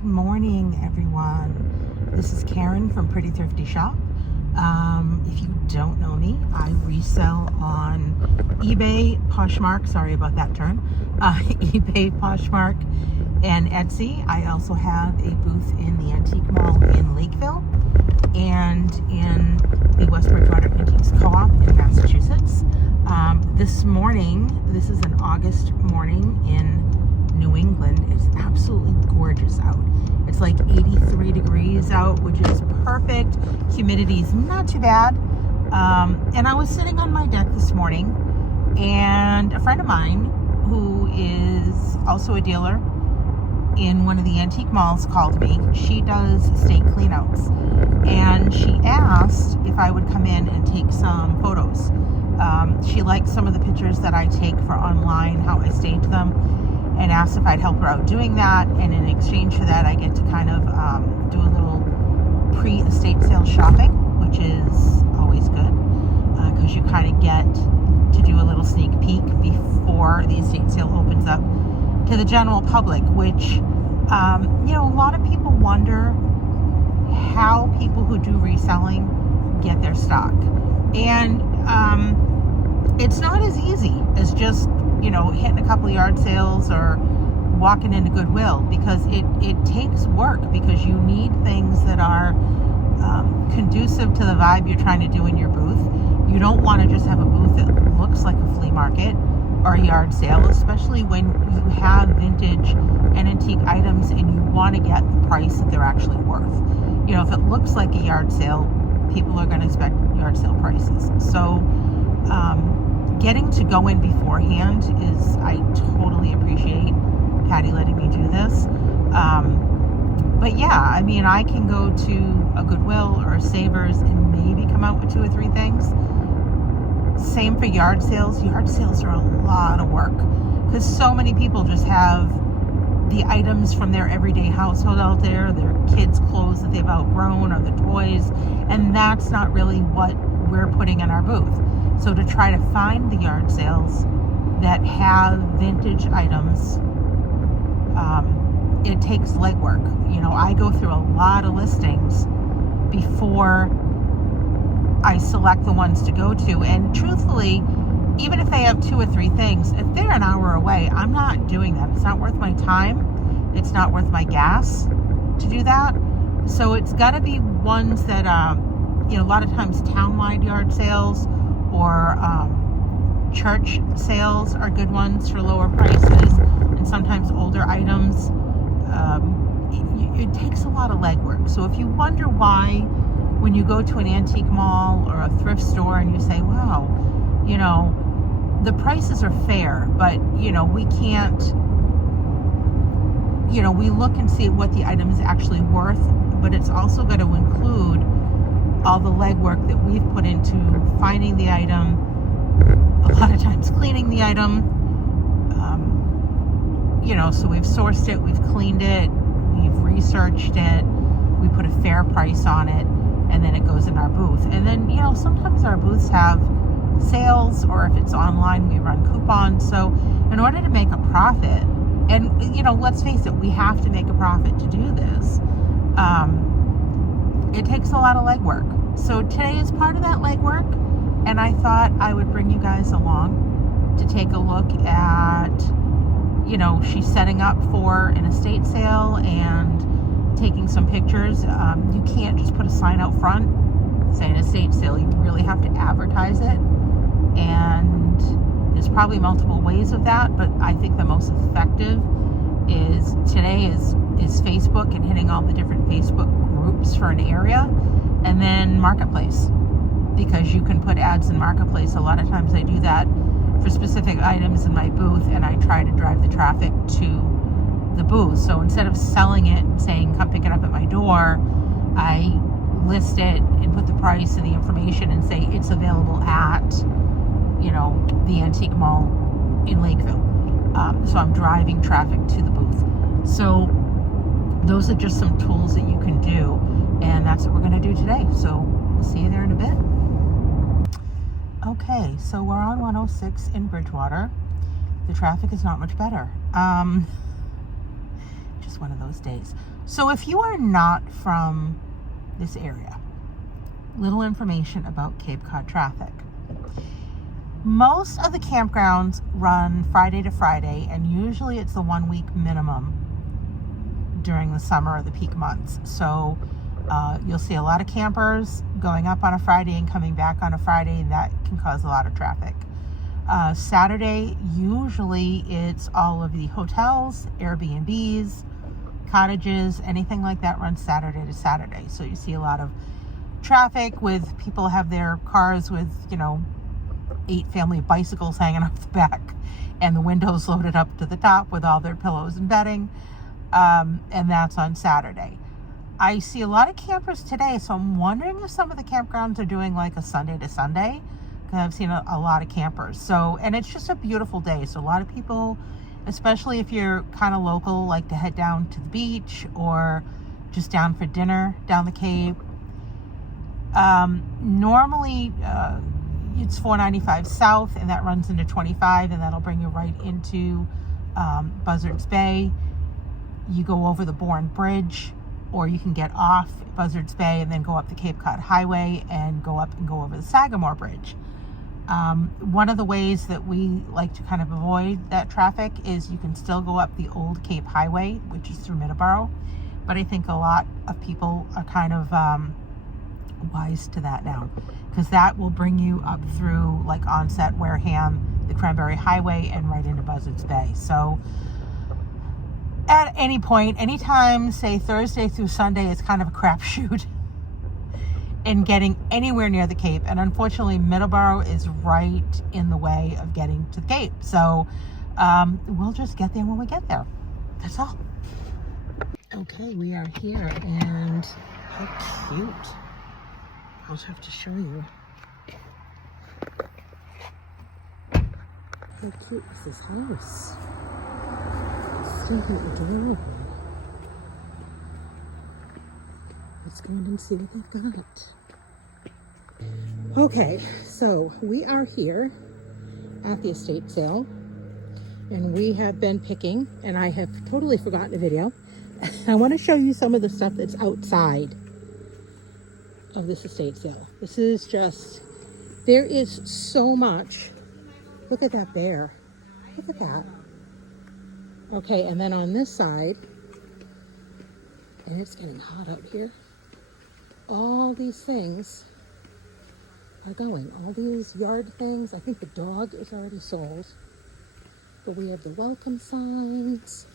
Good morning, everyone. This is Karen from Pretty Thrifty Shop. If you don't know me, I resell on eBay, Poshmark, sorry about that turn, eBay, Poshmark, and Etsy. I also have a booth in the Antique Mall in Lakeville and in the West Bridgewater Antiques Co-op in Massachusetts. This morning, this is an August morning in New England. It's absolutely gorgeous out. It's like 83 degrees out, which is perfect. Humidity's not too bad. And I was sitting on my deck this morning, and a friend of mine who is also a dealer in one of the antique malls called me. She does estate cleanouts, and she asked if I would come in and take some photos. She likes some of the pictures that I take for online, how I stage them, and asked if I'd help her out doing that. And in exchange for that, I get to kind of do a little pre-estate sale shopping, which is always good because you kind of get to do a little sneak peek before the estate sale opens up to the general public, which, a lot of people wonder how people who do reselling get their stock. And it's not as easy as just, hitting a couple of yard sales or walking into Goodwill, because it takes work, because you need things that are conducive to the vibe you're trying to do in your booth. You don't want to just have a booth that looks like a flea market or a yard sale, especially when you have vintage and antique items and you want to get the price that they're actually worth. If it looks like a yard sale, people are going to expect yard sale prices. So getting to go in beforehand is, I totally appreciate Patty letting me do this. But yeah, I can go to a Goodwill or a Savers and maybe come out with 2 or 3 things. Same for yard sales. Yard sales are a lot of work because so many people just have the items from their everyday household out there, their kids' clothes that they've outgrown or the toys, and that's not really what we're putting in our booth. So to try to find the yard sales that have vintage items, it takes legwork. I go through a lot of listings before I select the ones to go to. And truthfully, even if they have 2 or 3 things, if they're an hour away, I'm not doing them. It's not worth my time. It's not worth my gas to do that. So it's got to be ones that, a lot of times townwide yard sales or church sales are good ones for lower prices, and sometimes older items. It takes a lot of legwork. So if you wonder why, when you go to an antique mall or a thrift store and you say, wow, the prices are fair, but, we can't, we look and see what the item is actually worth, but it's also going to include all the legwork that we've put into finding the item, a lot of times cleaning the item. So we've sourced it, we've cleaned it, we've researched it, we put a fair price on it, and then it goes in our booth. And then, sometimes our booths have sales, or if it's online, we run coupons. So in order to make a profit, and, let's face it, we have to make a profit to do this. It takes a lot of legwork. So today is part of that legwork, and I thought I would bring you guys along to take a look at, she's setting up for an estate sale and taking some pictures. You can't just put a sign out front saying estate sale. You really have to advertise it, and there's probably multiple ways of that, but I think the most effective is Facebook and hitting all the different Facebook groups for an area, and then Marketplace, because you can put ads in Marketplace. A lot of times I do that for specific items in my booth, and I try to drive the traffic to the booth. So instead of selling it and saying come pick it up at my door, I list it and put the price and the information and say it's available at the Antique Mall in Lakeville. So I'm driving traffic to the booth. So those are just some tools that you can do, and that's what we're going to do today. So we'll see you there in a bit. Okay, so we're on 106 in Bridgewater. The traffic is not much better. just one of those days. So if you are not from this area, little information about Cape Cod traffic. Most of the campgrounds run Friday to Friday, and usually it's the 1 week minimum during the summer or the peak months. So you'll see a lot of campers going up on a Friday and coming back on a Friday, and that can cause a lot of traffic. Saturday, usually it's all of the hotels, Airbnbs, cottages, anything like that runs Saturday to Saturday. So you see a lot of traffic with people have their cars with, 8 family bicycles hanging off the back and the windows loaded up to the top with all their pillows and bedding. And that's on Saturday. I see a lot of campers today, so I'm wondering if some of the campgrounds are doing like a Sunday to Sunday, because I've seen a lot of campers. So, and it's just a beautiful day. So a lot of people, especially if you're kind of local, like to head down to the beach or just down for dinner down the Cape. Normally, it's 495 South, and that runs into 25, and that'll bring you right into Buzzards Bay. You go over the Bourne Bridge, or you can get off Buzzards Bay and then go up the Cape Cod Highway and go over the Sagamore Bridge. One of the ways that we like to kind of avoid that traffic is you can still go up the old Cape Highway, which is through Middleborough, but I think a lot of people are kind of wise to that now, because that will bring you up through like Onset, Wareham, the Cranberry Highway, and right into Buzzards Bay. So at any point, anytime, say Thursday through Sunday, it's kind of a crapshoot in getting anywhere near the Cape. And unfortunately, Middleborough is right in the way of getting to the Cape. So we'll just get there when we get there. That's all. Okay, we are here, and how cute. I'll have to show you. How cute is this house? So adorable. Let's go in and see what they've got. Okay, so we are here at the estate sale, and we have been picking, and I have totally forgotten a video. I want to show you some of the stuff that's outside of this estate sale. This is just, there is so much. Look at that bear. Look at that. Okay, and then on this side, and it's getting hot out here, all these things are going. All these yard things. I think the dog is already sold. But we have the welcome signs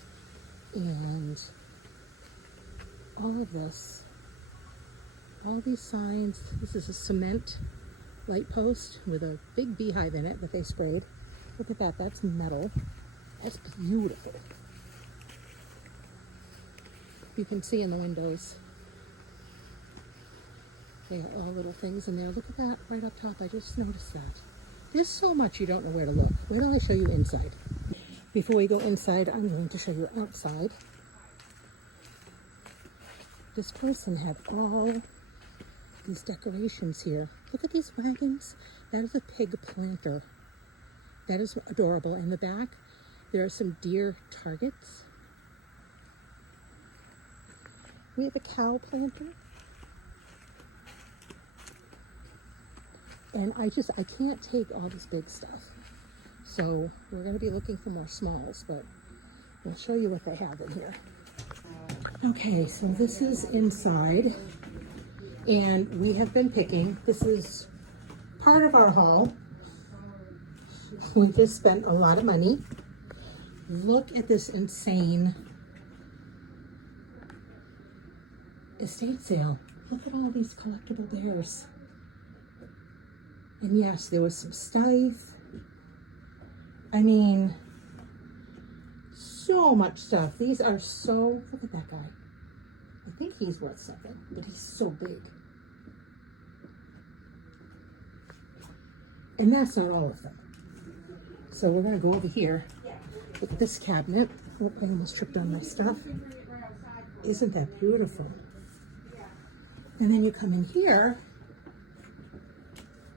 and all of this. All these signs. This is a cement light post with a big beehive in it that they sprayed. Look at that. That's metal. That's beautiful. You can see in the windows. They are all little things in there. Look at that right up top. I just noticed that. There's so much you don't know where to look. Wait till I show you inside. Before we go inside, I'm going to show you outside. This person had all these decorations here. Look at these wagons. That is a pig planter. That is adorable. In the back, there are some deer targets. We have a cow planter. And I can't take all this big stuff. So we're going to be looking for more smalls, but we'll show you what they have in here. Okay, so this is inside, and we have been picking. This is part of our haul. We just spent a lot of money. Look at this insane estate sale. Look at all these collectible bears. And yes, there was some Steiff. I mean, so much stuff. These are so, look at that guy. I think he's worth something, but he's so big. And that's not all of them. So we're gonna go over here. Look at this cabinet. Oh, I almost tripped on my stuff. Isn't that beautiful? And then you come in here,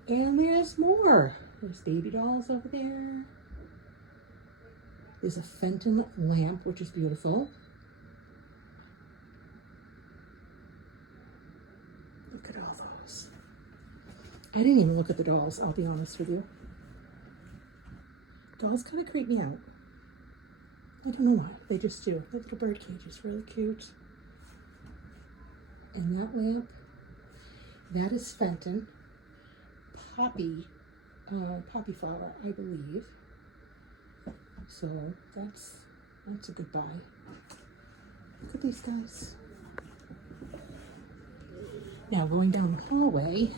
and there's more. There's baby dolls over there. There's a Fenton lamp, which is beautiful. I didn't even look at the dolls, I'll be honest with you. Dolls kind of creep me out. I don't know why, they just do. The little bird cage is really cute. And that lamp, that is Fenton. Poppy flower, I believe. So that's a good buy. Look at these guys. Now going down the hallway,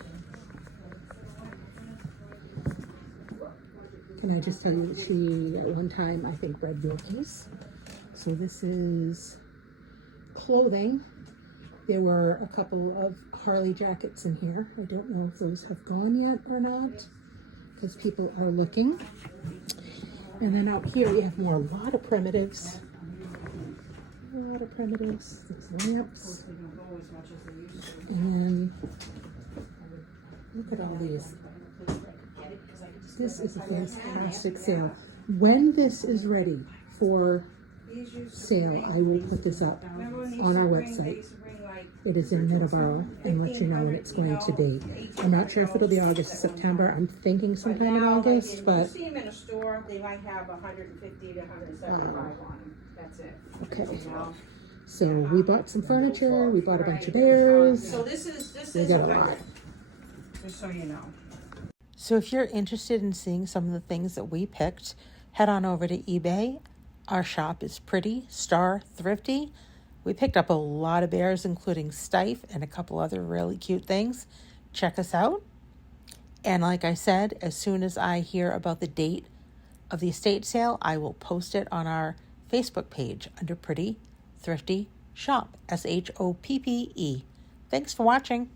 can I just tell you that she at one time I think bred Yorkies. So this is clothing. There were a couple of Harley jackets in here. I don't know if those have gone yet or not, because people are looking. And then out here we have a lot of primitives. A lot of primitives. These lamps. And look at all these. This is a fantastic sale. When this is ready for sale, I will put this up on our website. It is in Middleborough, and let you know when it's going to be. I'm not sure if it'll be August or September. I'm thinking sometime in August, but... You see them in a store, they might have 150 to 175 on them. That's it. Okay. So we bought some furniture, we bought a bunch of bears. So this is We got a lot. just so you know. So if you're interested in seeing some of the things that we picked, head on over to eBay. Our shop is Pretty Star Thrifty. We picked up a lot of bears, including Stife and a couple other really cute things. Check us out. And like I said, as soon as I hear about the date of the estate sale, I will post it on our Facebook page under Pretty Thrifty Shop, SHOPPE. Thanks for watching.